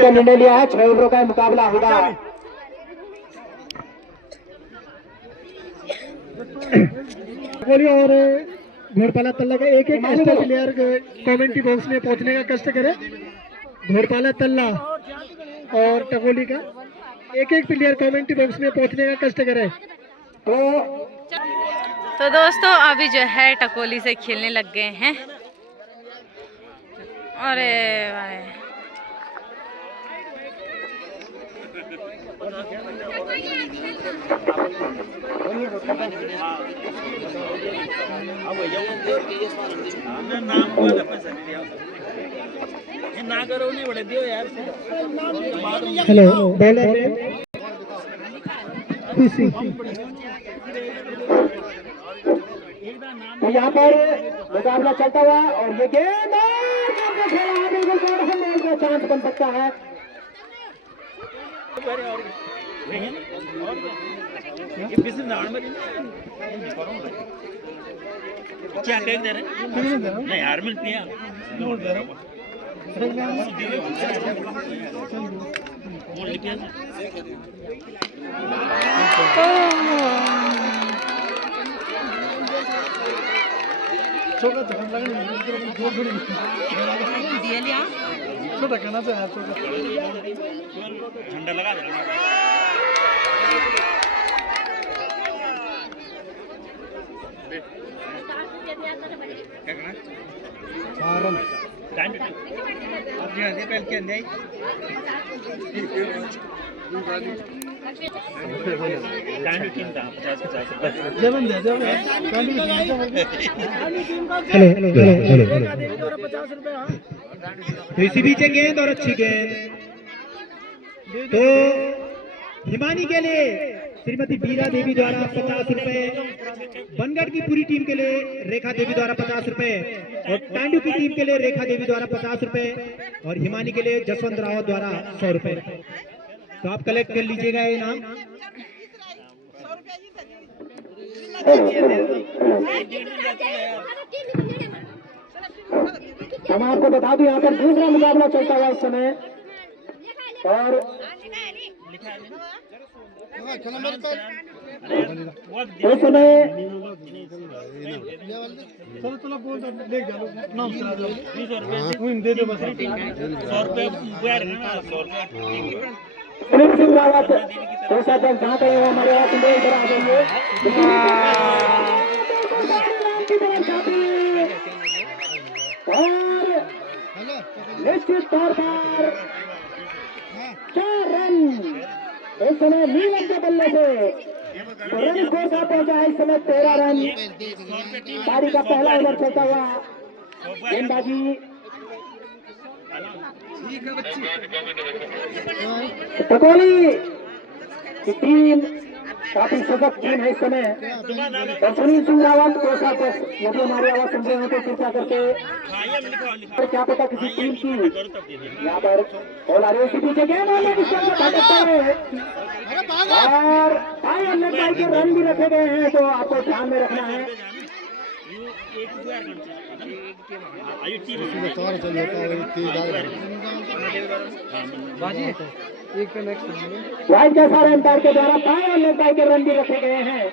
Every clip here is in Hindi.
का निर्णय लिया है, 6 ओवरों का मुकाबला होगा। और घोड़पाला तल्ला का एक एक्स्ट्रा प्लेयर कमेंट्री बॉक्स में पहुंचने का कष्ट करे। घोड़पाला तल्ला और टकोली का एक प्लेयर कमेंट्री बॉक्स में पहुंचने का कष्ट करे। तो दोस्तों अभी जो है टकोली से खेलने लग गए हैं। अरे भाई हेलो बॉलर खुशी तो यहाँ पर मुकाबला चलता हुआ और ये गेंद खेला बिल्कुल का चांस बन सकता है। क्या दे रहे नहीं यार मिलती है छोटा कहना चाहिए झंडा लगा दे इसी बीच गेंद और अच्छी गेंद तो हिमानी के लिए श्रीमती बीरा देवी द्वारा 50 रुपए, बनगढ़ की पूरी टीम के लिए रेखा देवी द्वारा 50 रुपए और टांडू की टीम के लिए रेखा देवी द्वारा 50 रुपए और हिमानी के लिए जसवंत रावत द्वारा 100 रुपए। तो आप कलेक्ट कर लीजिएगा ये नाम। हम आपको बता दूं यहाँ पर दूसरा मुकाबला चलता हुआ इस समय और इस समय चलो बोल ले दे दो बस 100 रुपए सुनील सिंह रावत कोषाध्यक्ष जहाँ कहीं वो हमारे यहाँ सुंदर इधर आ जाइए। और निश्चित तौर पर 4 रन इस समय नीलम के बल्ले से रन स्कोर का पहुंचा है इस समय 13 रन। पारी का पहला ओवर चलता हुआ गेंदबाजी टकोली की टीम काफी सशक्त टीम है इस समय और सुनील सिंह रावत कोषाध्यक्ष यदि हमारी आवाज सुन रहे हो तो कृपया करके क्या पता किसी टीम की यहाँ पर बॉल आ रही है। इसी पीछे गेंद और के रन भी रखे गए हैं तो आपको ध्यान में रखना है। वाइड के सारे अंपायर के द्वारा पाए और लेग के रन भी रखे गए हैं।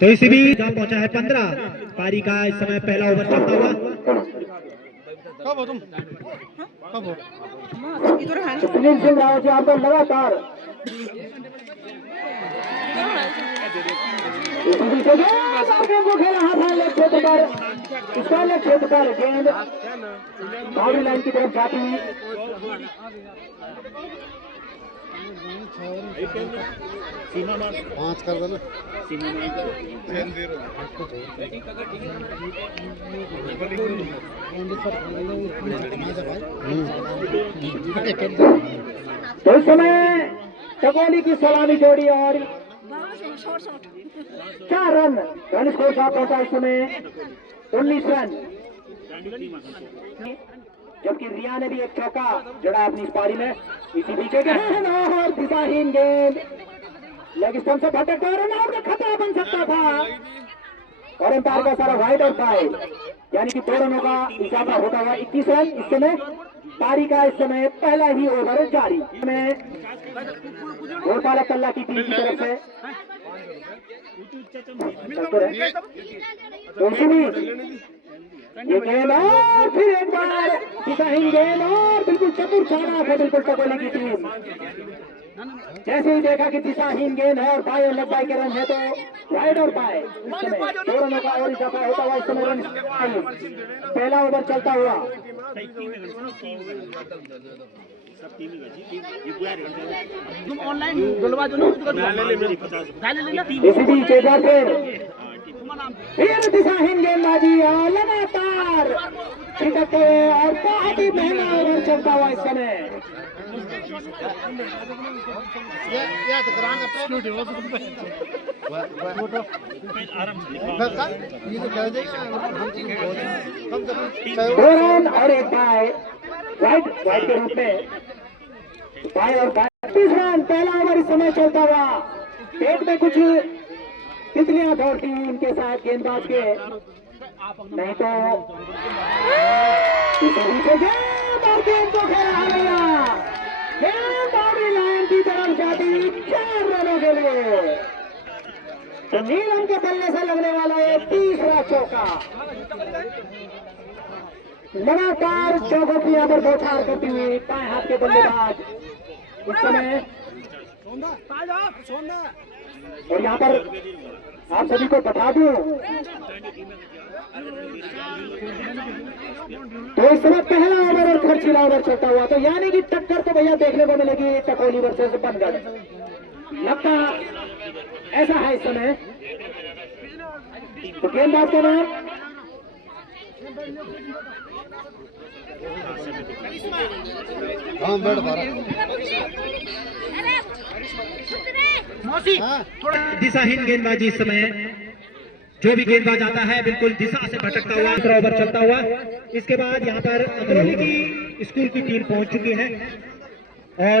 तो इसी भी जहाँ पहुंचा है 15 पारी का इस समय पहला ओवर चलता हुआ। कब हो तुम कब हो सुनील सिंह रावत जी आप लगातार खेला हाथ लेग क्षेत्र पर इसका लेग क्षेत्र पर गेंद बाउंड्री लाइन की तरफ जाती पाँच कर देना। तो इस समय टकोली की सलामी जोड़ी और 4 रन रन स्कोर का पहुंचा इस समय 19 रन, जबकि रिया ने भी एक चौका जड़ा अपनी इस पारी में। इसी पीछे के और दिशाहीन गेंद लेग स्टंप से भटकता रन आउट का खतरा बन सकता था और एम्पायर का सारा वाइड और बाइड, यानी कि 2 रनों का इजाफा होता हुआ 21 रन। इस समय पारी का इस समय पहला ही ओवर जारी। घोरपाला तल्ला की टीम की तरफ से ये गेंद और फिर एक बार दिशाहीन गेंद और बिल्कुल चतुर चारा है बिल्कुल टकोली की टीम। जैसे ही देखा कि दिशाहीन गेंद है और बाई और लेग बाई के रन है तो वाइड और बाय इस समय 2 रनों का और इजाफा होता हुआ इस समय रन पहला ओवर चलता हुआ। इसी बीच एक बार फिर दिशाहीन गेंदबाजी और लगातार छिटकते हुए और बहुत ही महंगा ओवर चलता हुआ इस समय। दो रन और एक बाय वाइड के रूप में बाय और बाय 30 रन पहला ओवर इस समय चलता हुआ। पेट में कुछ तितलियां दौड़ती हुई उनके साथ गेंदबाज के, नहीं तो गेंद और गेंद को खेला गया। गेंद बाउंड्री लाइन की तरफ जाती 4 रनों के लिए। तो नीलम के बल्ले से लगने वाला ये तीसरा चौका। लगातार चौकों की यहाँ पर बौछार करती हुई बाएं हाथ के बल्लेबाज इस समय, और यहाँ पर आप सभी को बता दूं तो इस समय पहला ओवर और खर्चीला ओवर चलता हुआ, तो यानी कि टक्कर तो भैया देखने को मिलेगी टकोली वर्सेस बनगढ़। लगता ऐसा है इस समय। तो गेंदबाज का नाम दिशाहीन गेंदबाजी इस समय जो भी गेंदबाज आता है बिल्कुल दिशा से भटकता हुआ दूसरा ओवर चलता हुआ। इसके बाद यहाँ पर अमरोली की स्कूल की टीम पहुंच चुकी है और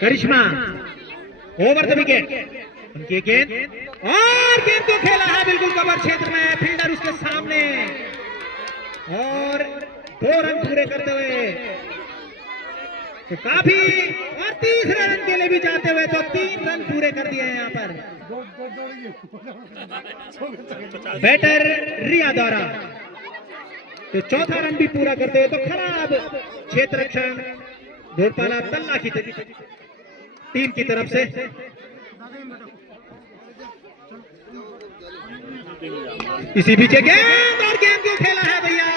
करिश्मा ओवर द विकेट, उनकी गेंद और गेंद को खेला है बिल्कुल कवर क्षेत्र में, फील्डर उसके सामने और 2 रन पूरे करते हुए तो काफी, और तीसरे रन के लिए भी जाते हुए तो 3 रन पूरे कर दिए हैं यहाँ पर बैटर रिया द्वारा। तो चौथा रन भी पूरा करते हुए तो खराब क्षेत्र रक्षण घोरपाला तल्ला की टीम की तरफ से। इसी बीच गेंद और गेंद को खेला है भैया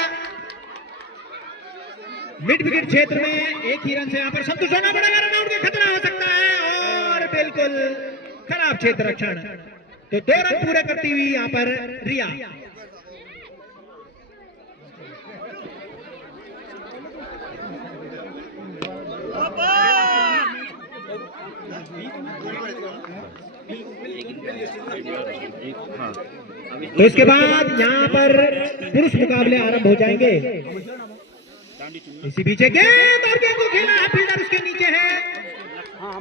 मिड विकेट क्षेत्र में। एक ही रन से यहाँ पर संतुष्ट होना पड़ेगा, रन आउट का खतरा हो सकता है और बिल्कुल खराब क्षेत्र रक्षण। तो 2 रन पूरे करती हुई यहाँ पर रिया। तो इसके बाद यहाँ पर पुरुष मुकाबले आरंभ हो जाएंगे। इसी पीछे गेंद और गेंद को खेला है, फील्डर उसके नीचे है,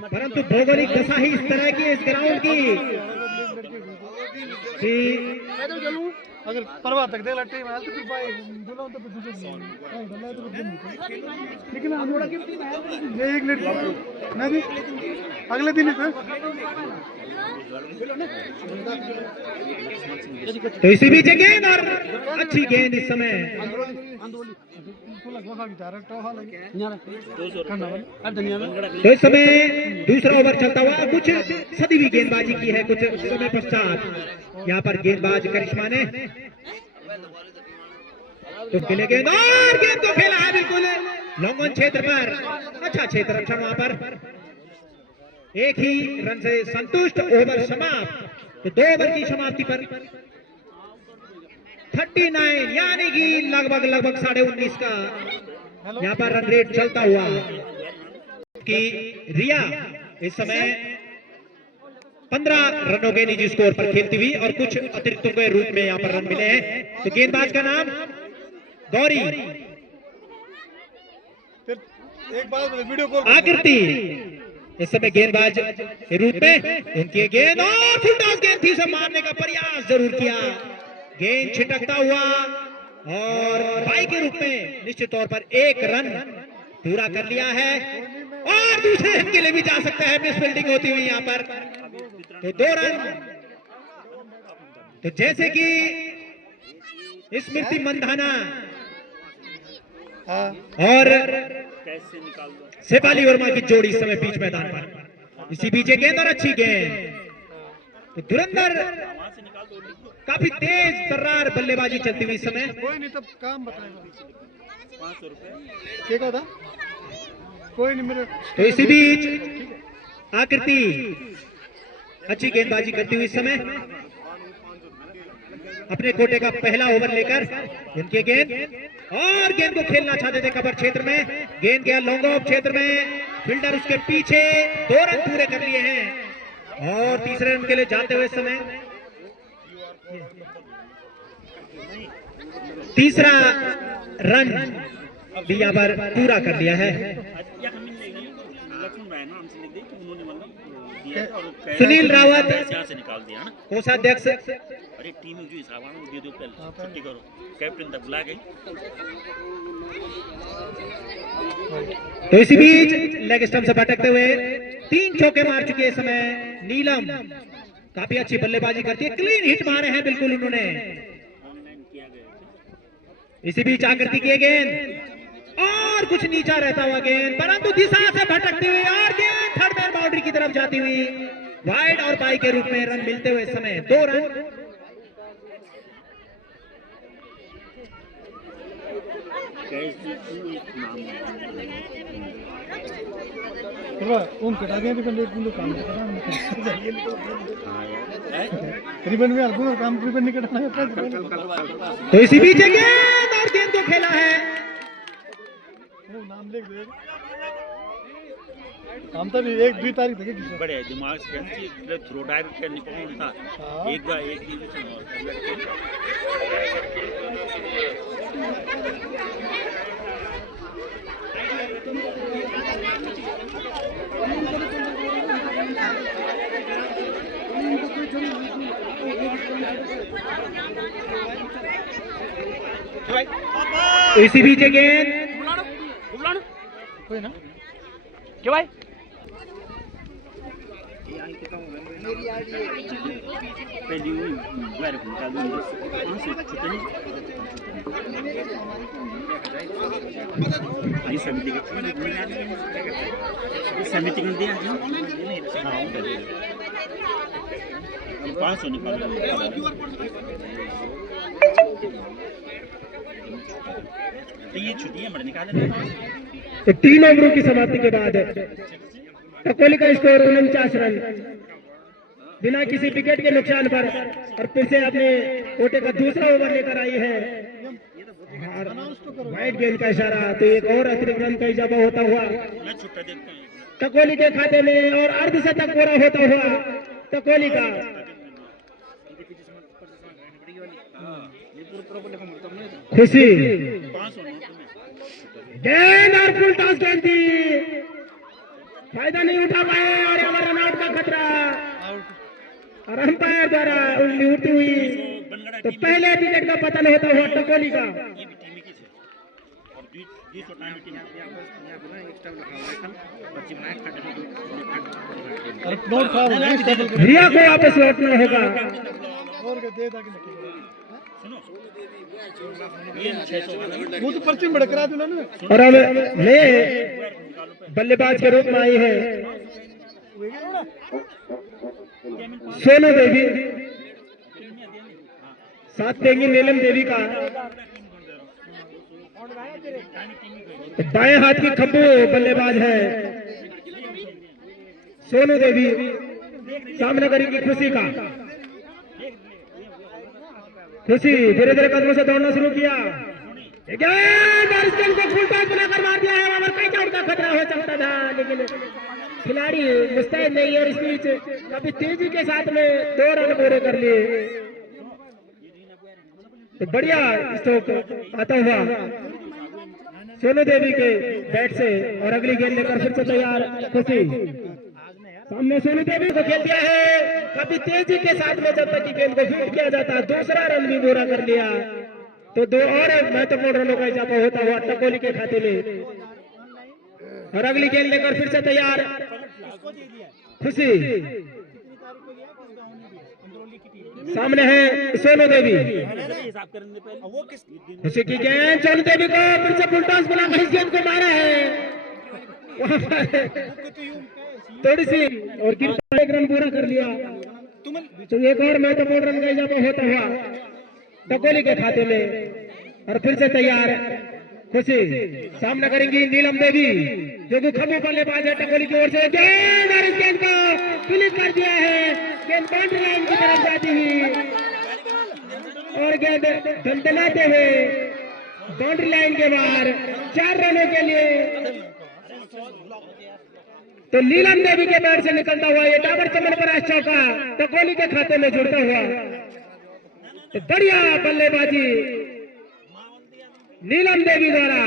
परंतु भौगोलिक दशा ही इस तरह की इस ग्राउंड की अगर परवा तक दे लट्टे में तो फिर भाई बोला तो लेकिन हम लोग ये 1 मिनट नहीं अगले दिन तो इसी बीच गेंद और अच्छी गेंद इस समय। तो इस समय दूसरा ओवर चलता हुआ, कुछ सदी भी गेंदबाजी की है कुछ समय पश्चात यहाँ पर गेंदबाज करिश्मा ने उसके लिए गेंद और गेंद को खेला है बिल्कुल लॉन्ग ऑन क्षेत्र पर। अच्छा क्षेत्र रक्षण वहां पर, एक ही रन से संतुष्ट, ओवर समाप्त। तो 2 ओवर की समाप्ति पर 39 यानी कि लगभग 19.5 का यहाँ पर रन रेट चलता हुआ कि रिया इस समय 15 रनों के निजी स्कोर पर खेलती हुई और कुछ अतिरिक्तों के रूप में यहाँ पर रन मिले हैं। तो गेंदबाज का नाम गौरी, एक बार वीडियो कॉल आकृति इस समय गेंदबाज के रूप में। उनकी गेंद और फुल टॉस गेंद थी, उसे मारने का प्रयास जरूर किया, गेंद छिटकता हुआ और बाई के रूप में निश्चित तौर पर 1 रन पूरा कर लिया है और दूसरे रन के लिए भी जा सकता है मिस फील्डिंग होती हुई यहाँ पर। तो 2 रन। तो जैसे कि स्मृति मंधाना और शेफाली वर्मा की जोड़ी इस समय बीच मैदान पर, इसी बीच गेंद और अच्छी गेंद। तो धुरंधर काफी तेज तर्रार बल्लेबाजी चलती हुई इस समय। कोई नहीं, तब काम बताएगा 500 रुपए क्या था, कोई नहीं मेरे। तो इसी बीच आकृति अच्छी गेंदबाजी करती हुई इस समय अपने कोटे का पहला ओवर लेकर उनके गेंद और गेंद को खेलना चाहते थे कवर क्षेत्र में, गेंद गया लॉन्ग ऑफ क्षेत्र में, फील्डर उसके पीछे, 2 रन पूरे कर लिए हैं और तीसरे रन के लिए जाते हुए समय तीसरा रन भी यहाँ पर पूरा कर लिया है। सुनील रावत कोषाध्यक्ष, अरे टीम जो हिसाब दे दो, छुट्टी करो, कैप्टन तक बुला गई। तो इसी बीच लेग स्टंप से भटकते हुए 3 चौके मार चुके इस समय नीलम, काफी अच्छी बल्लेबाजी करती है, क्लीन हिट मारे हैं बिल्कुल उन्होंने। इसी बीच आकृति की गेंद और कुछ नीचा रहता हुआ गेंद, परंतु दिशा से भटकती हुई और गेंद थर्ड मैन बाउंड्री की तरफ जाती हुई, वाइड और बाई के रूप में रन मिलते हुए समय 2 रन। कटा दिया काम रिबन में अर्जुन काम रिबन नहीं कटाना। तो इसी बीच गेंद और गेंद को खेला है, नाम लिख दे हम तो 1-2 तारीख तक बड़े दिमाग से थ्रो डाइव करने को था, एक बार एक दिन इसी बीच गेंद कोई ना क्यों भाई समिति को दिया 500 निकाल। तो ये छुट्टियां बड़े निकाले। तो 3 ओवरों की समाप्ति के बाद टकोली का स्कोर 49 रन बिना किसी विकेट के नुकसान पर, और फिर से अपने कोटे का दूसरा ओवर लेकर आई है वाइड गेंद का इशारा। तो एक और अतिरिक्त रन का इजाफा होता हुआ टकोली के खाते में और अर्धशतक पूरा होता हुआ टकोली का। खुशी गेंद और फुल टॉस गेंद थी, फायदा नहीं उठा पाए और यहाँ रन आउट का खतरा और अंपायर द्वारा उंगली उठती हुई। तो पहले विकेट का पतन होता हुआ टकोली का। रिया को वापस लौटना होगा। वो तो पर्ची में करा दो ना। और अब नए बल्लेबाज के रूप में आई है सोनू देवी, साथ देंगी नीलम देवी का। बाएं हाथ की खब्बू बल्लेबाज है सोनू देवी। सामना करेगी खुशी का। खुशी धीरे धीरे कदमों से दौड़ना शुरू किया। को फुल टॉस बनाकर मार दिया है। वहां पर कई आउट का खतरा हो सकता था, लेकिन खिलाड़ी मुस्तैद नहीं और इस बीच काफी तेजी के साथ में 2 रन पूरे कर लिए। तो बढ़िया स्ट्रोक आता हुआ सोनू देवी के बैट से और अगली गेंद लेकर फिर से तैयार खुशी। सामने सोनू देवी को खेल दिया है काफी तेजी के साथ में। जब तक की गेंद को फील्ड किया जाता, दूसरा रन भी पूरा कर लिया। तो 2 और महत्वपूर्ण रनों का इजाफा होता हुआ टकोली के खाते में। और अगली गेंद लेकर फिर से तैयार खुशी। सामने है सोनू देवी। खुशी की गेंद सोनू देवी को फिर से फुल टॉस बुलाकर इस गेंद को मारा है थोड़ी सी और 1 रन पूरा कर लिया। तो एक और महत्वपूर्ण रन का इजाफा होता हुआ टकोली के खाते में। और फिर से तैयार खुशी। सामना करेंगी नीलम देवी जो कि खब्बू बल्लेबाज है टकोली की ओर से। गेंद और इस गेंद को क्लिक कर दिया है। गेंद बाउंड्री लाइन की तरफ जाती हुई और गेंद धमधमाते हुए बाउंड्री लाइन के बाहर 4 रनों के लिए। तो नीलम देवी के बैट से निकलता हुआ ये डाबर चमन पर चौका टकोली के खाते में जुड़ता हुआ। तो बढ़िया बल्लेबाजी नीलम देवी द्वारा।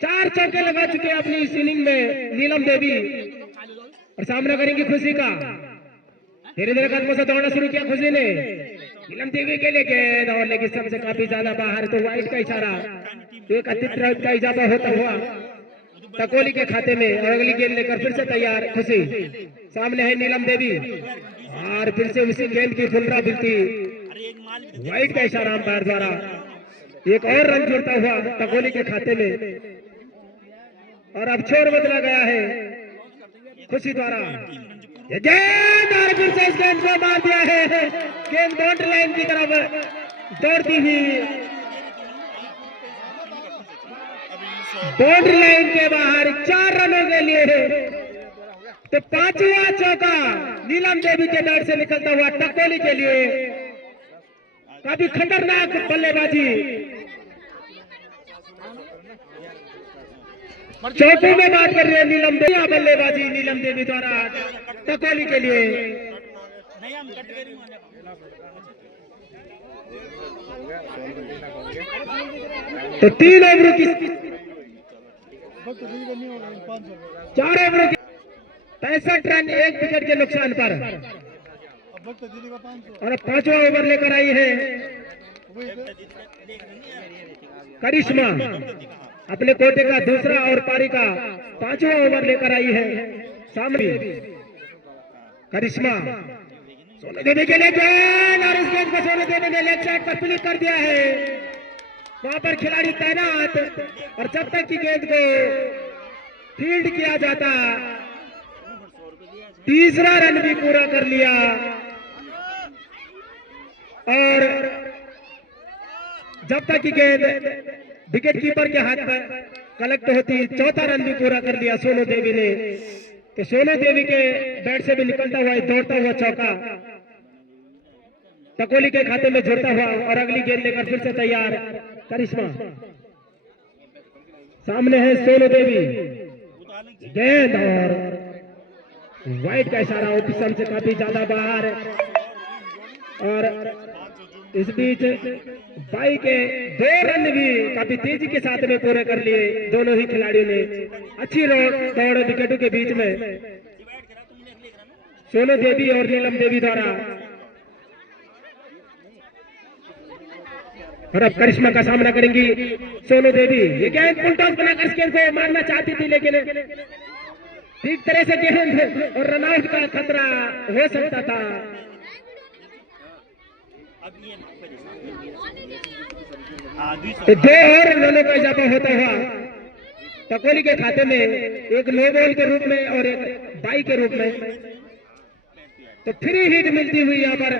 4 चौके लगा चुके अपनी इस इनिंग में नीलम देवी। और सामना करेंगी खुशी का। धीरे धीरे कदमों से दौड़ना शुरू किया खुशी ने। नीलम देवी के लिए गेंद और लेकिन सबसे काफी ज्यादा बाहर। तो वाइड का इशारा। एक अतिरिक्त रन का इजाफा होता हुआ टकोली के खाते में। और अगली गेंद लेकर फिर से तैयार खुशी। सामने है नीलम देवी और फिर से उसी गेंद की पुनरावृत्ति। वाइड का इशारा अंपायर द्वारा। एक और रन जुड़ता हुआ टकोली के खाते में। और अब छोर बदला गया है खुशी द्वारा। गेंद और फिर से इस गेंद को मार दिया है। गेंद बाउंड्री लाइन की तरफ दौड़ती हुई बाउंड्री लाइन के बाहर 4 रनों के लिए है। तो 5वां चौका नीलम देवी के बैट से निकलता हुआ टकोली के लिए। काफी खतरनाक बल्लेबाजी। चौकों में बात कर रहे हैं नीलम देवी। बल्लेबाजी नीलम देवी द्वारा टकोली के लिए। तो 3 ओवर की 4 ओवर की 65 रन 1 विकेट के नुकसान पर। और 5वां ओवर लेकर आई है करिश्मा। अपने कोटे का दूसरा और पारी का 5वां ओवर लेकर आई है सामने करिश्मा। सोनू देवी के लिए गेंद और इस गेंद को सोनू देवी ने लेग साइड पर क्लिक कर दिया है। वहां पर खिलाड़ी तैनात। और जब तक की गेंद को फील्ड किया जाता, तीसरा रन भी पूरा कर लिया। और जब तक की गेंद विकेट कीपर के हाथ पर कलेक्ट होती, चौथा रन भी पूरा कर लिया सोनू देवी ने। तो सोनू देवी के बैट से भी निकलता हुआ दौड़ता हुआ चौका टकोली के खाते में जुड़ता हुआ। और अगली गेंद लेकर फिर से तैयार करिश्मा। सामने है सोनू देवी। गेंद और वाइड का इशारा ऑफिसर से काफी ज्यादा बाहर। और इस बीच बाई के 2 रन भी काफी तेजी के साथ में पूरे कर लिए दोनों ही खिलाड़ियों ने। अच्छी दौड़ विकेटों के बीच में सोनू देवी और नीलम देवी द्वारा। और अब करिश्मा का सामना करेंगी सोनू देवी। ये गेंद फुल टॉस बनाकर इस गेंद को मारना चाहती थी, लेकिन ठीक तरह से गेंद और रनआउट का खतरा हो सकता था। तो 2 और रनों का इजाफा होता हुआ टकोली के खाते में, एक नो बॉल के रूप में और एक बाई के रूप में। तो फ्री हिट मिलती हुई यहाँ पर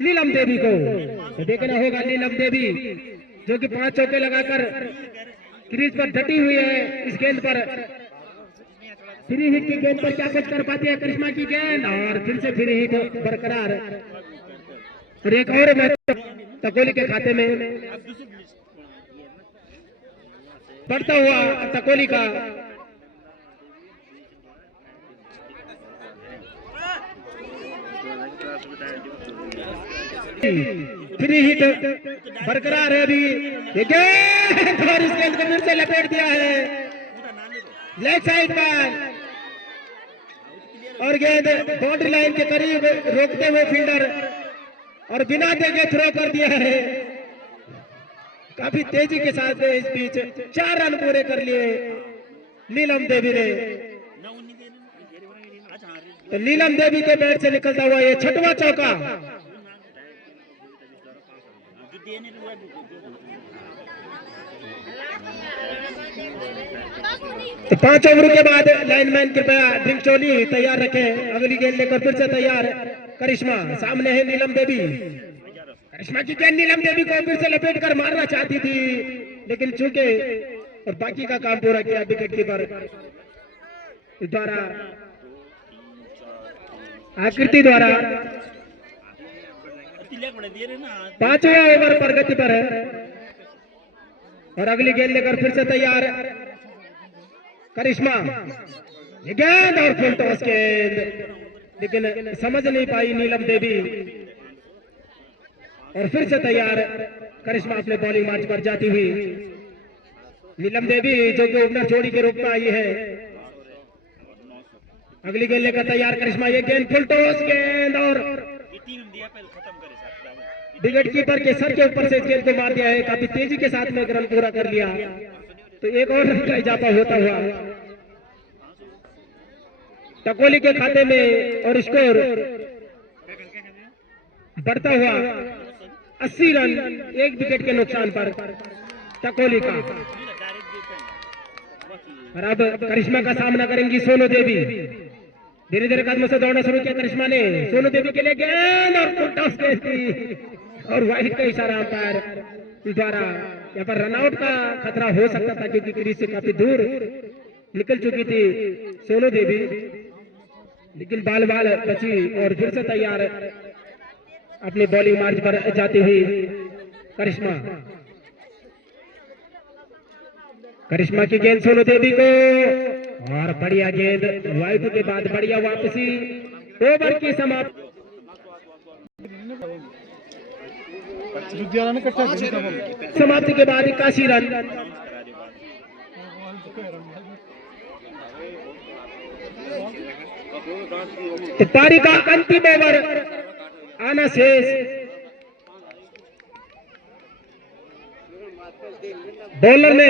नीलम देवी को। तो देखना होगा नीलम देवी जो कि 5 चौके लगाकर क्रीज पर डटी हुई है। इस गेंद पर फ्री हिट की गेंद पर क्या कुछ कर पाती है करिश्मा की गेंद, और फिर से फ्री हिट बरकरार। और एक और मैच टकोली के खाते में बढ़ता हुआ टकोली का फ्री हिट बरकरार है अभी। ये गेंद और इस गेंद को फिर से लपेट दिया है लेग साइड पर, और गेंद बाउंड्री लाइन के करीब रोकते हुए फील्डर और बिना देखे थ्रो कर दिया है। काफी तेजी के साथ इस बीच 4 रन पूरे कर लिए नीलम देवी ने। तो नीलम देवी के बैट से निकलता हुआ ये 6वां चौका। तो 5 ओवर के बाद लाइनमैन कृपया ड्रिंक चोली तैयार रखें। अगली गेंद लेकर फिर से तैयार करिश्मा, सामने है नीलम देवी। करिश्मा की गेंद नीलम देवी को फिर से लपेट कर मारना चाहती थी, लेकिन चूंकि और बाकी का काम पूरा किया विकेट कीपर द्वारा, आकृति द्वारा। 5वां ओवर प्रगति पर है और अगली गेंद लेकर फिर से तैयार करिश्मा। गेंद और फुल टॉस गेंद, लेकिन समझ नहीं पाई नीलम देवी। और फिर से तैयार करिश्मा अपने बॉलिंग मार्च पर जाती हुई। नीलम देवी जो कि ओपनर जोड़ी के रूप में आई है। अगली गेंद लेकर तैयार करिश्मा। ये गेंद फुल टॉस गेंद और विकेट कीपर के सर के ऊपर से इस गेंद को मार दिया है। काफी तेजी के साथ में रन पूरा कर लिया, तो एक और रन का इजाफा होता हुआ टकोली के खाते में, और स्कोर बढ़ता हुआ 80 रन 1 विकेट के नुकसान पर टकोली का। और अब करिश्मा का सामना करेंगी सोनू देवी। धीरे धीरे कदमों से दौड़ना शुरू किया करिश्मा ने। सोनू देवी के लिए गेंद और फुल टॉस गेंद और वाइड का इशारा अंपायर द्वारा। यहाँ पर रनआउट का खतरा हो सकता था, क्योंकि क्रीज से काफी दूर निकल चुकी थी सोनू देवी, लेकिन बाल बाल बची और फिर से तैयार अपनी बॉलिंग मार्च पर जाती हुई करिश्मा। करिश्मा की गेंद सोनू देवी को, और बढ़िया गेंद वाइड के बाद बढ़िया वापसी। ओवर की समाप्ति। समाप्ति के बाद 81 रन। पारी का अंतिम ओवर आना शेष। बॉलर ने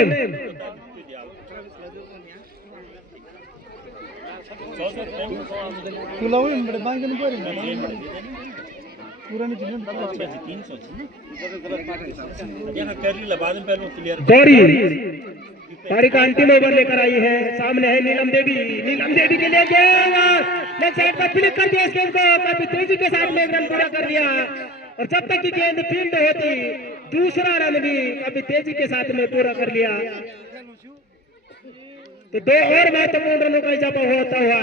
गौरी पारी का अंतिम ओवर लेकर आई है। सामने है नीलम देवी। नीलम देवी के लिए गेंद लेग साइड पर फ्लिक कर दिया इस गेंद को। काफी तेजी के साथ में रन पूरा कर लिया, और जब तक की गेंद फील्ड होती दूसरा रन भी काफी तेजी के साथ में पूरा कर लिया। तो 2 और महत्वपूर्ण रनों का इजाफा होता हुआ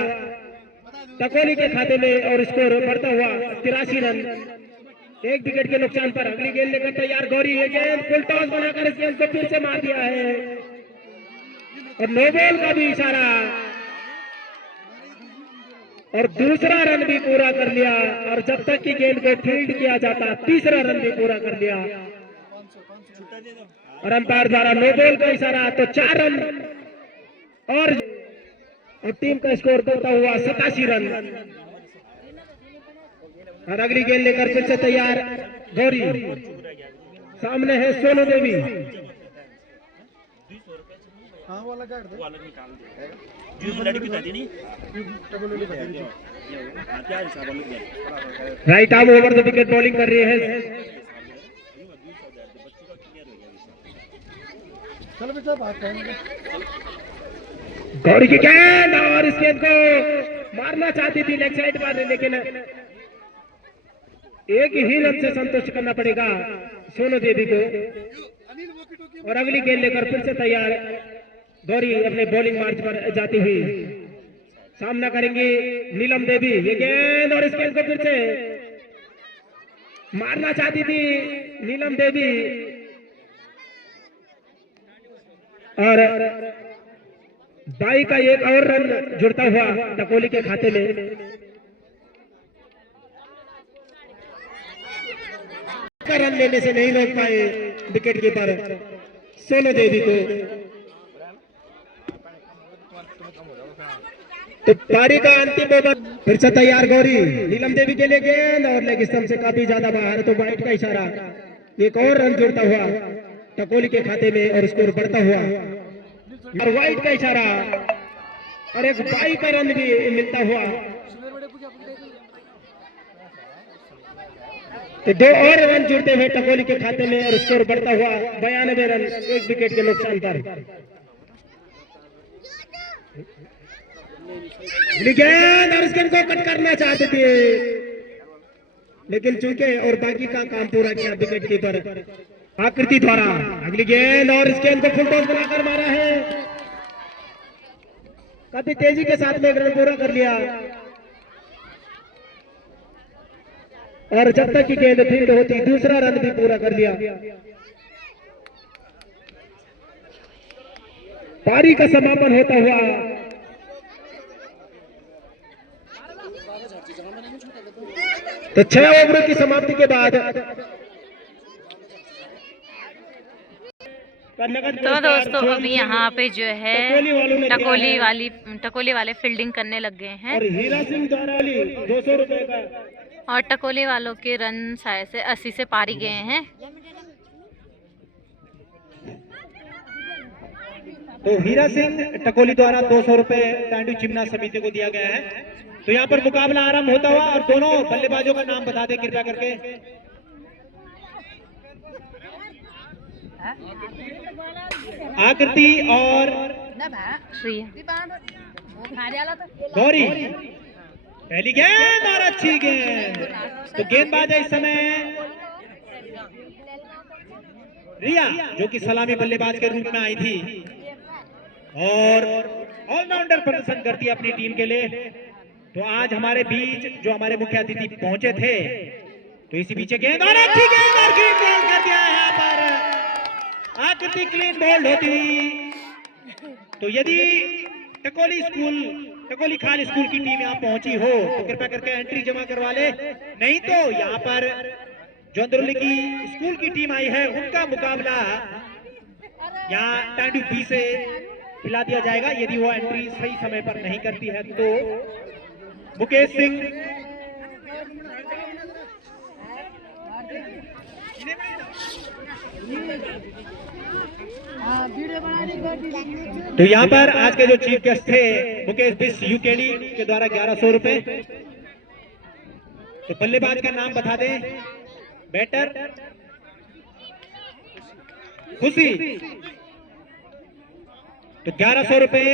टकोली के खाते में, और स्कोर बढ़ता हुआ 83 रन 1 विकेट के नुकसान पर। अगली गेंद लेकर तैयार गौरी। ये गेंद फुल टॉस बनाकर इस गेंद को फिर से मार दिया है, और नो बॉल का भी इशारा, और दूसरा रन भी पूरा कर लिया। और जब तक की गेंद को फील्ड किया जाता तीसरा रन भी पूरा कर लिया, और अंपायर द्वारा नो बॉल का इशारा। तो 4 रन और टीम का स्कोर बढ़ता हुआ 87 रन। और अगली गेंद लेकर फिर से तैयार गौरी। सामने है Sonu Devi. Right arm over the wicket bowling कर रही है। गौरी की गेंद, और इस गेंद को मारना चाहती थी लेग साइड पर, लेकिन एक ही रन से संतुष्ट करना पड़ेगा सोनू देवी को। और अगली गेंद लेकर फिर से तैयार गौरी अपने बॉलिंग मार्च पर जाती हुई सामना करेंगी नीलम देवी। ये गेंद और इस गेंद को फिर से मारना चाहती थी नीलम देवी और 22 का एक और रन जुड़ता हुआ टकोली के खाते में। रन लेने से नहीं रोक पाए विकेट कीपर सोनू देवी को। तो पारी का अंतिम ओवर फिर से तैयार गौरी नीलम देवी के लिए गेंद और लेग स्टंप से काफी ज्यादा बाहर। तो वाइट का इशारा, एक और रन जुड़ता हुआ टकोली के खाते में और स्कोर बढ़ता हुआ। और वाइट का इशारा और एक 22 का रन भी मिलता हुआ। तो 2 और रन जुड़ते हुए टकोली के खाते में और स्कोर बढ़ता हुआ 92 रन, 1 विकेट के नुकसान पर। गेंद और इस गेंद को कट करना चाहते थे लेकिन चूके और बाकी का काम पूरा किया विकेट कीपर आकृति द्वारा। अगली गेंद और इस गेंद को फुल टॉस बनाकर मारा है, काफी तेजी के साथ में एक रन पूरा कर लिया। और जब तक की गेंद फील्ड होती दूसरा रन भी पूरा कर लिया। पारी का समापन होता हुआ तो 6 ओवरों की समाप्ति के बाद तो दोस्तों अभी यहाँ पे जो है टकोली वाले फील्डिंग करने लग गए हैं और हीरा सिंह द्वारा 200 रुपए का। और टकोली वालों के रन शायद से 80 से पारी गए हैं। तो हीरा सिंह टकोली द्वारा 200 रुपए टांडू चिमना समिति को दिया गया है। तो यहाँ पर मुकाबला आरंभ होता हुआ और दोनों बल्लेबाजों का नाम बता दें कृपया करके। आकृति और गौरी। पहली गेंद और अच्छी गेंद। तो गेंदबाज है इस समय रिया जो कि सलामी बल्लेबाज के रूप में आई थी और ऑलराउंडर प्रदर्शन करती है अपनी टीम के लिए। तो आज हमारे बीच जो हमारे मुख्य अतिथि पहुंचे थे तो इसी बीच गेंद और अच्छी गेंद और ग्रीन बॉल कर दिया है यहाँ पर आकृति क्लीन बॉल्ड होती हुई। तो यदि टकोली खाल स्कूल की टीम यहाँ पहुंची हो तो कृपया करके एंट्री जमा करवा ले, नहीं तो यहाँ पर जो अंदरुली की स्कूल की टीम आई है उनका मुकाबला यहाँ टांडू बी से खिला दिया जाएगा यदि वो एंट्री सही समय पर नहीं करती है। तो मुकेश सिंह तो यहाँ पर आज के जो चीफ गेस्ट थे मुकेश बिस्ट यूकेडी के द्वारा 1100 रुपए। तो बल्लेबाज का नाम बता दें। बैटर खुशी तो 1100 रुपए,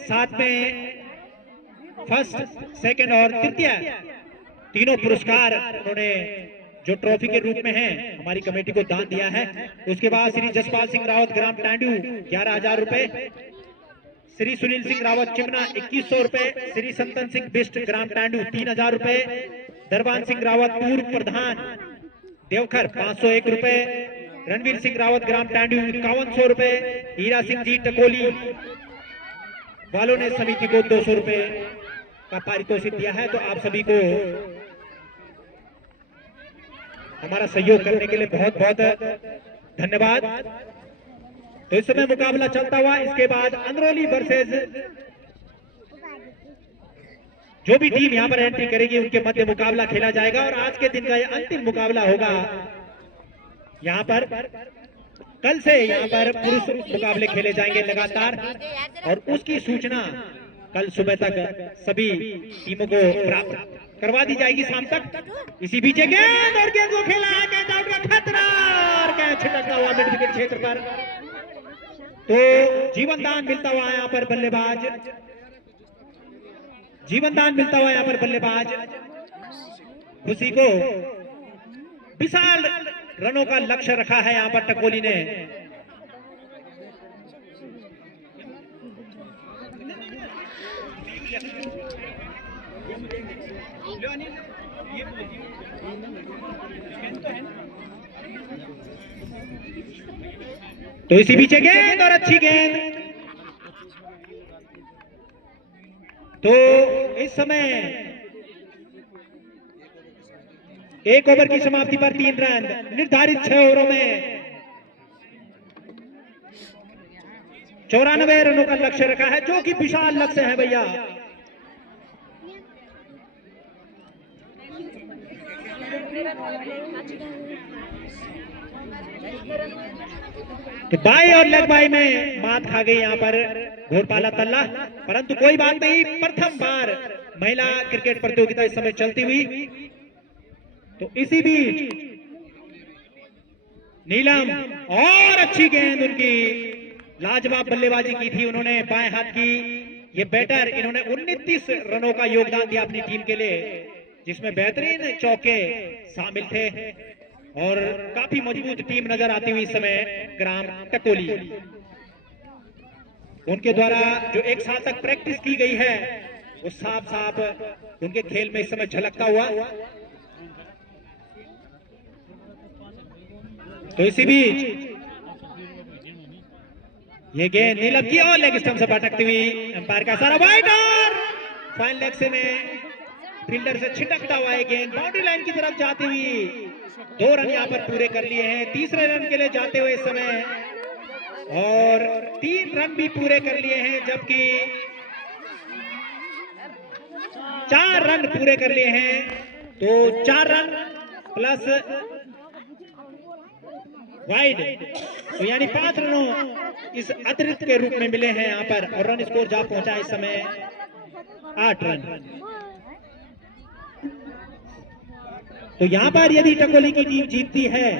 साथ में फर्स्ट, सेकंड और तृतीय तीनों पुरस्कार उन्होंने जो ट्रॉफी के रूप में है हमारी कमेटी को दान दिया है। उसके बाद श्री जसपाल सिंह रावत ग्राम टांडू 11,000 रुपए, श्री सुनील सिंह रावत चिमना 2100 रुपए, श्री संतन सिंह बिस्ट ग्राम टांडू 3000 रुपए, दरबान सिंह रावत पूर्व प्रधान देवखर 501 रुपए, रणवीर सिंह रावत ग्राम टांडू 5100 रुपए, हीरा सिंह जी टकोली वालों ने समिति को 200 रुपए का पारितोषिक दिया है। तो आप सभी को हमारा सहयोग करने के लिए बहुत बहुत धन्यवाद। तो इस समय मुकाबला चलता हुआ इसके बाद अंदरौली वर्सेस जो भी टीम यहाँ पर एंट्री करेगी उनके मध्य मुकाबला खेला जाएगा। और आज के दिन का यह अंतिम मुकाबला होगा। यहाँ पर कल से यहाँ पर पुरुष मुकाबले खेले जाएंगे लगातार और उसकी सूचना कल सुबह तक सभी टीमों को प्राप्त करवा दी जाएगी शाम तक। इसी बीच गेंद और गेंद को खेला है, गेंद आउट का खतरा और कैच छिटकता हुआ मिड विकेट क्षेत्र पर। तो जीवन दान मिलता हुआ यहाँ पर बल्लेबाज, जीवन दान मिलता हुआ यहाँ पर बल्लेबाज खुशी को। विशाल रनों का लक्ष्य रखा है यहाँ पर टकोली ने तो इसी पीछे गेंद और अच्छी गेंद। तो इस समय एक ओवर की समाप्ति पर 3 रन, निर्धारित 6 ओवरों में 94 रनों का लक्ष्य रखा है, जो कि विशाल लक्ष्य है भैया। तो बाई और लेग बाई में मात खा गई यहां पर घोरपाला तल्ला, परंतु कोई बात नहीं, प्रथम बार महिला क्रिकेट प्रतियोगिता इस समय चलती हुई। तो इसी बीच नीलम, और अच्छी गेंद उनकी, लाजवाब बल्लेबाजी की थी उन्होंने बाएं हाथ की। ये बैटर, इन्होंने 29 रनों का योगदान दिया अपनी टीम के लिए, जिसमें बेहतरीन चौके शामिल थे और काफी मजबूत टीम नजर आती हुई इस समय ग्राम टकोली। उनके द्वारा जो 1 साल तक प्रैक्टिस की गई है वो साफ साफ उनके खेल में इस समय झलकता हुआ। तो इसी बीच ये गेंद नीलम की और लेग स्टंप से भटकती हुई, अंपायर का सारा वाइड और फाइन लेग से में फील्डर से छिटकता हुआ ये गेंद बाउंड्री लाइन की तरफ जाती हुई 2 रन यहाँ पर पूरे कर लिए हैं। तीसरे रन के लिए जाते हुए इस समय, और 3 रन भी पूरे कर लिए हैं, जबकि 4 रन पूरे कर लिए हैं। तो 4 रन प्लस वाइड, तो यानी 5 रनों इस अतिरिक्त के रूप में मिले हैं यहाँ पर, और रन स्कोर जा पहुंचा इस समय 8 रन। तो यहाँ पर यदि टकोली की टीम जीतती है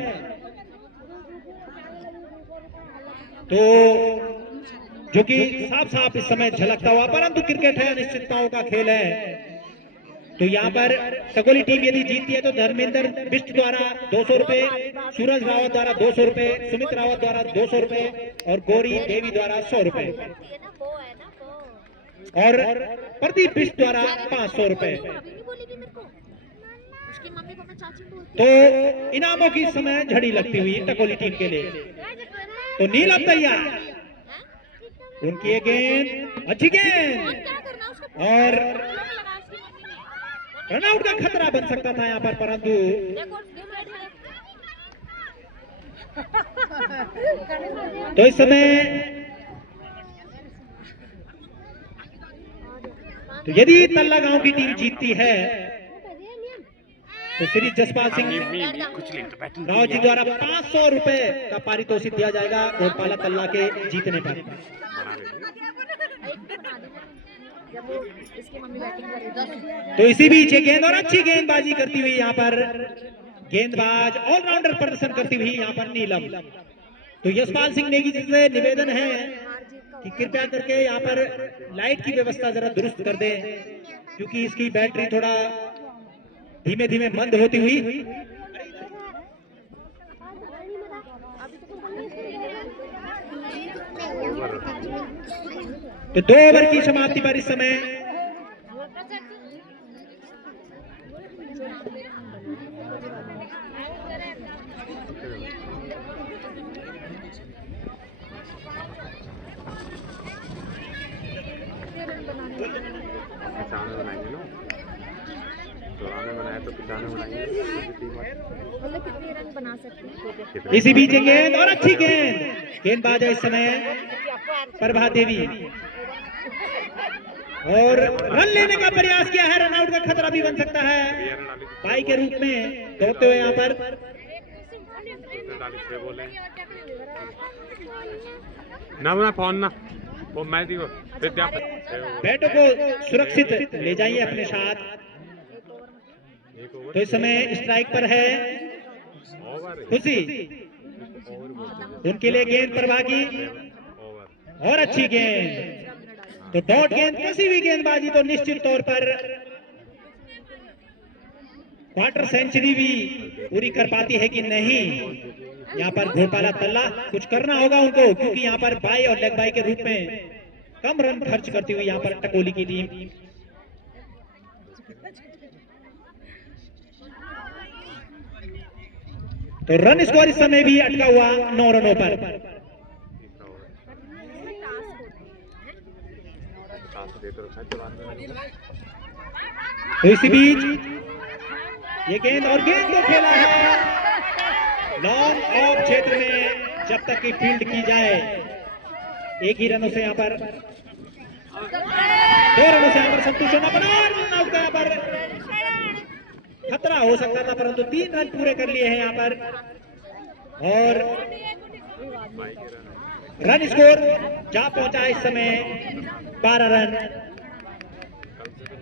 तो, जो कि साफ साफ इस समय झलकता हुआ, परंतु क्रिकेट है, अनिश्चितताओं का खेल है। तो यहाँ पर टकोली टीम यदि जीतती है तो धर्मेंद्र बिष्ट द्वारा 200 रुपए, सूरज रावत द्वारा 200 रुपए, सुमित रावत द्वारा 200 रुपए और गौरी देवी द्वारा 100 रुपए, और प्रदीप बिष्ट द्वारा 500 रुपए। तो इनामों की समय झड़ी लगती हुई टकोली टीम के लिए। तो नीलम तैयार, उनकी ये गेंद, अच्छी गेंद, और रनआउट का खतरा बन सकता था यहाँ पर, परंतु तो इस समय तो यदि तल्ला गांव की टीम जीतती है तो श्री जसपाल सिंह राव जी द्वारा 500 रुपए का पारितोषिक दिया जाएगा घोरपाला तल्ला के जीतने पर। तो इसी बीच गेंद, और अच्छी गेंदबाजी करती हुई यहाँ पर गेंदबाज ऑलराउंडर प्रदर्शन करती हुई यहाँ पर नीलम। तो यशपाल सिंह नेगी जी से निवेदन है कि कृपया करके यहाँ पर लाइट की व्यवस्था जरा दुरुस्त कर दें, क्योंकि इसकी बैटरी थोड़ा धीमे धीमे मंद होती हुई। तो 2 ओवर की समाप्ति पर इस समय कितने रन बना सकते हैं। इसी बीच गेंद, और अच्छी गेंद, गेंदबाज है इस समय प्रभा देवी, और रन लेने का प्रयास किया है, रनआउट का खतरा भी बन सकता है बाई के रूप में दौड़ते हुए यहाँ पर। ना बना फोन ना वो मैं दियो बैटों को सुरक्षित ले जाइए अपने साथ। तो इस समय स्ट्राइक पर है खुशी, उनके लिए गेंद प्रभा की, और अच्छी गेंद। तो डॉट गेंद, किसी भी गेंदबाजी तो निश्चित तौर पर क्वार्टर सेंचुरी भी पूरी कर पाती है कि नहीं। यहाँ पर घोरपाला तल्ला कुछ करना होगा उनको, क्योंकि यहाँ पर बाई और लेग बाई के रूप में कम रन खर्च करती हुई यहाँ पर टकोली की टीम। तो रन स्कोर इस समय भी अटका हुआ 9 रनों पर। तो इसी बीच ये गेंद और गेंद को खेला है लॉन्ग ऑफ क्षेत्र में, जब तक की फील्ड की जाए। एक ही रनों से यहाँ पर 2 रनों से यहाँ पर संतुष्ट होना पड़ा। आउट यहाँ पर खतरा हो सकता था, परंतु 3 रन पूरे कर लिए हैं यहाँ पर। और रन स्कोर जा पहुंचा इस समय 12 रन,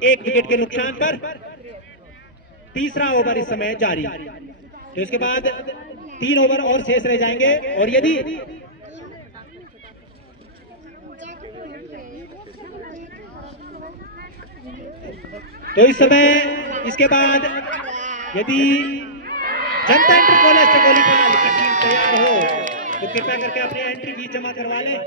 1 विकेट के नुकसान पर। तीसरा ओवर इस समय जारी। तो इसके बाद 3 ओवर और शेष रह जाएंगे, और यदि तो इस समय इसके बाद यदि जनता इंटर कॉलेज टकोली की टीम तैयार हो तो कृपया करके अपनी एंट्री फीस जमा करवा लें।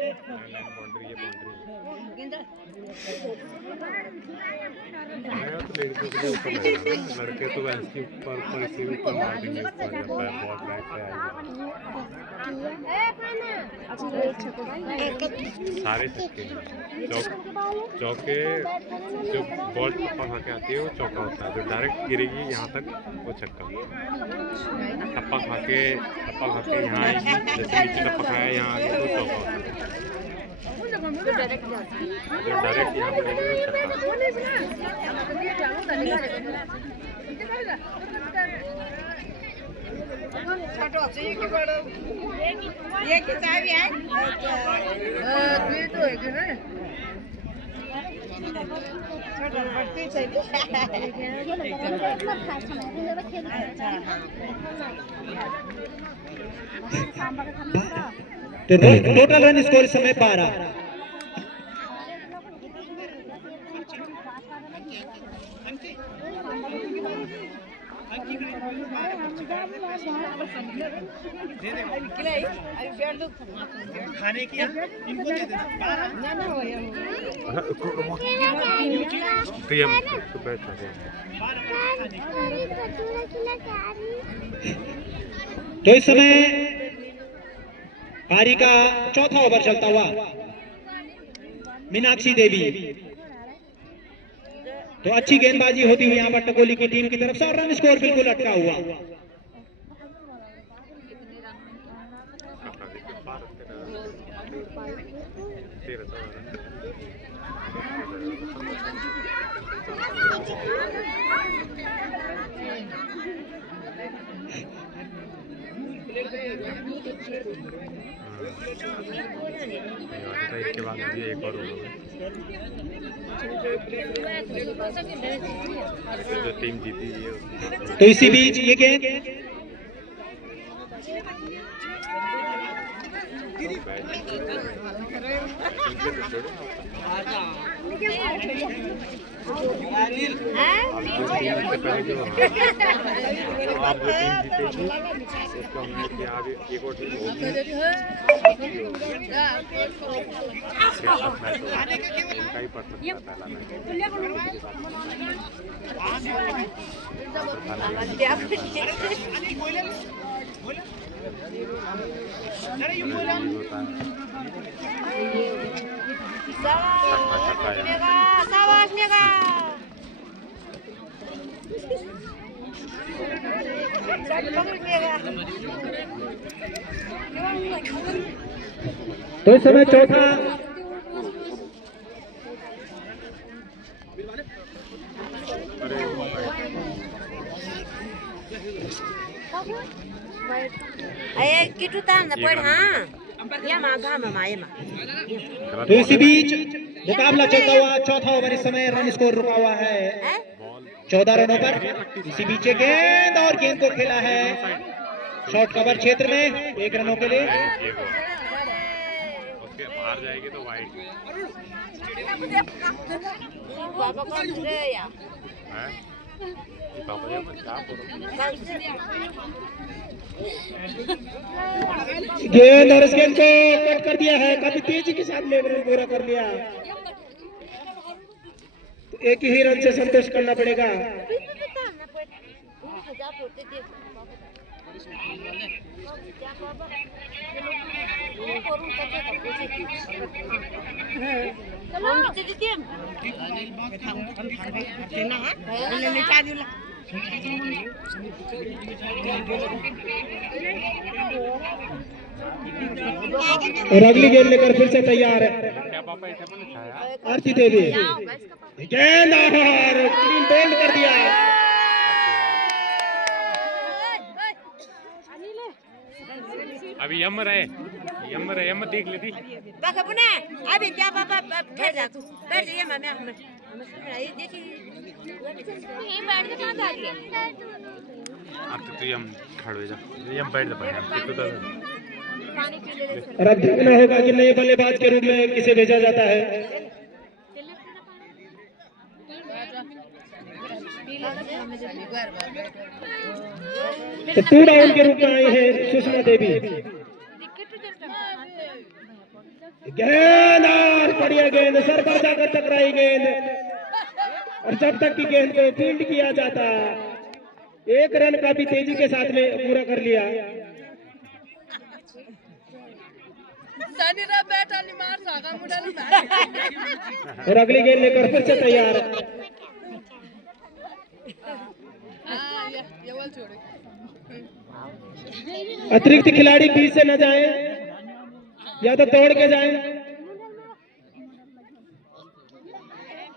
लड़के तो वैसे ऊपर से ऊपर मार देंगे, बहुत राइट पे आएगी। सारे छक्के चौके, जो बॉल टप्पा खा के आती है वो चौका होता है, जो डायरेक्ट गिरेगी यहाँ तक वो छक्का। टप्पा खा के यहाँ आएगी, जैसे नीचे टप्पा खाया यहाँ आगे तो चौका होता है। जो डायरेक्ट यहाँ पड़ेगी वो छक्का। ये किताब है तो टोटल रन स्कोर इस समय 12। खाने की इनको दे देना। तो इस समय पारी का चौथा ओवर चलता हुआ मीनाक्षी देवी। तो अच्छी गेंदबाजी होती हुई यहाँ पर टकोली की टीम की तरफ से, और रन स्कोर बिल्कुल अटका हुआ। इसके बाद अभी एक और जो टीम जीती है। तो इसी बीच ये गेंद आप जो टीम जीतेगी उसका हमने कि आगे एक और टीम होगी, इनका ही पड़ सकता है पहला तो इस समय चौथा किटू तान पड़ हाँ या मागा माये मा। तो इसी बीच मुकाबला चलता हुआ चौथा ओवर इस समय रन स्कोर रुका हुआ है 14 रनों पर। इसी बीच गेंद और गेंद को खेला है शॉर्ट कवर क्षेत्र में 1 रनों के लिए। उसके बाहर जाएगी तो वाइड गेंद और इस गेंद को कट कर दिया है, काफी तेजी के साथ लेबर ने पूरा कर लिया। तो एक ही रन से संतोष करना पड़ेगा। और अगली गेंद लेकर फिर से तैयार है आरती देवी। गेंद और क्लीन बोल्ड कर दिया। अभी यम देख लेती। अभी क्या पापा बैठ जा, तू बैठ जाइए। मैं देखिए बैठ के कहाँ जा रही है? अब तो यम खड़े जा, यम बैठ जा पानी पी ले। और अब देखना होगा कि नए बल्लेबाज के रूप में किसे भेजा जाता है। तो 2 डाउन के रूप में आई है सुषमा देवी। गेंद और बढ़िया गेंद, सर पर जाकर टकराई गेंद। और जब तक की गेंद को फील्ड किया जाता, 1 रन काफी तेजी के साथ में पूरा कर लिया। और अगली गेंद लेकर फिर से तैयार। अतिरिक्त खिलाड़ी बीच से न जाए, या तो दौड़ के जाए।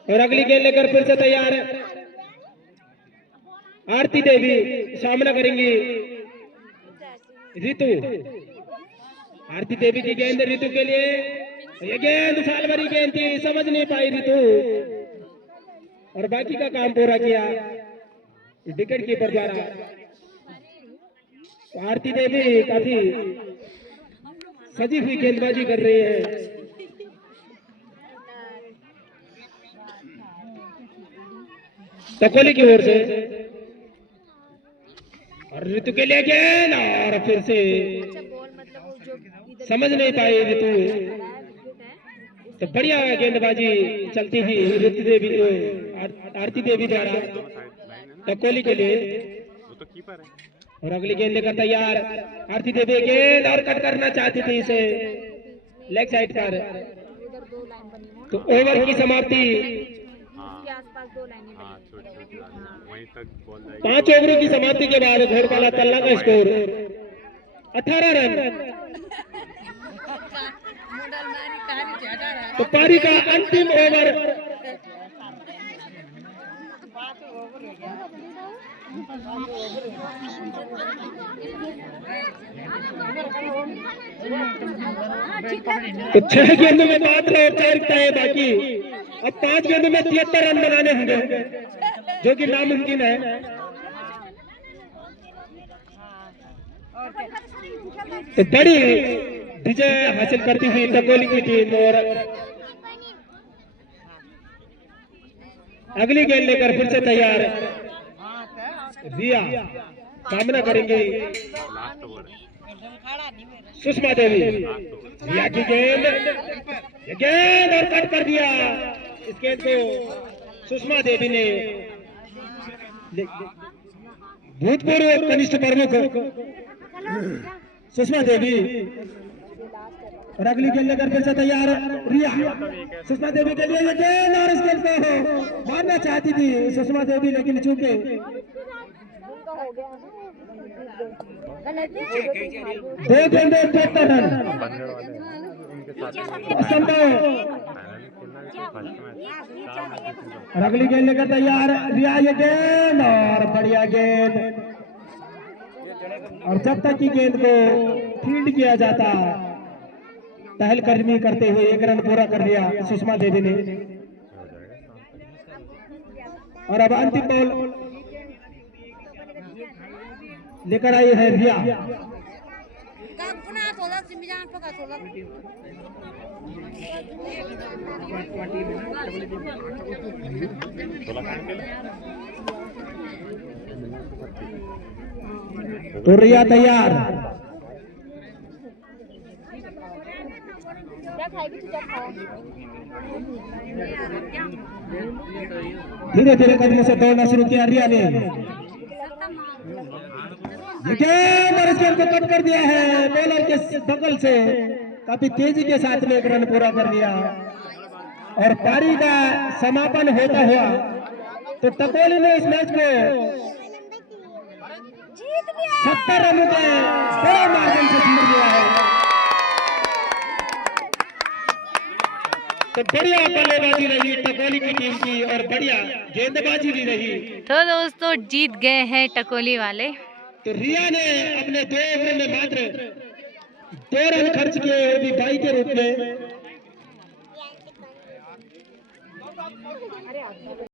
और अगली गेंद लेकर फिर से तैयार है आरती देवी। सामना करेंगी रितु। आरती देवी की गेंद रितु के लिए। ये गेंद साल भरी गेंद थी, समझ नहीं पाई रितु, और बाकी का काम पूरा किया विकेट कीपर द्वारा। तो आरती देवी काफी सजी हुई गेंदबाजी कर रही है। टकोली की ओर से और ऋतु के लिए गेंद, और फिर से समझ नहीं पाई ऋतु। तो बढ़िया गेंदबाजी चलती हुई ऋतु देवी आरती देवी द्वारा टकोली के लिए। वो तो कीपर है। और अगली गेंद लेकर तैयार आरती देवी। गेंद और कट करना चाहती थी इसे लेग साइड पर। तो ओवर की समाप्ति। के आसपास 2 लाइनें हाँ, छोटी वहीं तक बॉल जाएगी। 5 ओवरों की समाप्ति के बाद घोड़काला तल्ला का स्कोर 18 रन। तो पारी का अंतिम ओवर तो 6 गेंदों में मात्र औपचारिकता है बाकी। अब 5 गेंदों में 73 रन बनाने होंगे, जो कि नामुमकिन है। तो बड़ी विजय हासिल करती हुई टकोली की टीम। और अगली गेंद लेकर फिर से तैयार रिया। सामना करेंगे लास्ट ओवर सुषमा देवी। रिया की गेंद, ये गेंद और कट कर दिया। इस गेंद को सुषमा देवी ने भूतपूर्व कनिष्ठ प्रमुख सुषमा देवी। और अगली गेंद लेकर फिर से तैयार रिया। सुषमा देवी के लिए ये गेंद, और इस गेंद को मारना चाहती थी सुषमा देवी, लेकिन चूंकि 2 गेंदों 73 रन असंभव। और अगली गेंद लेकर तैयार रिया। ये गेंद और बढ़िया गेंद, और जब तक की गेंद को फील्ड किया जाता, पहलकदमी करते हुए 1 रन पूरा कर लिया सुषमा देवी ने। और अब अंतिम बॉल लेकर आई है रिया। तो रिया तैयार। क्या खाएगी तू? क्या खाओ? धीरे धीरे कदमों से दौड़ना शुरू किया रिया ने। गेंद को कट कर दिया है बॉलर के बगल से, काफी तेजी के साथ में एक रन पूरा कर लिया और पारी का समापन होता हुआ तो टकोली ने इस मैच को 70 रनों के बड़े मार्जिन से जीत लिया है। तो बढ़िया बल्लेबाजी रही टकोली की टीम की और बढ़िया गेंदबाजी भी रही। तो दोस्तों जीत गए हैं टकोली वाले। तो रिया ने अपने 2 ओवर में मात्र 2 रन खर्च किए, वो भी 22 के रूप में।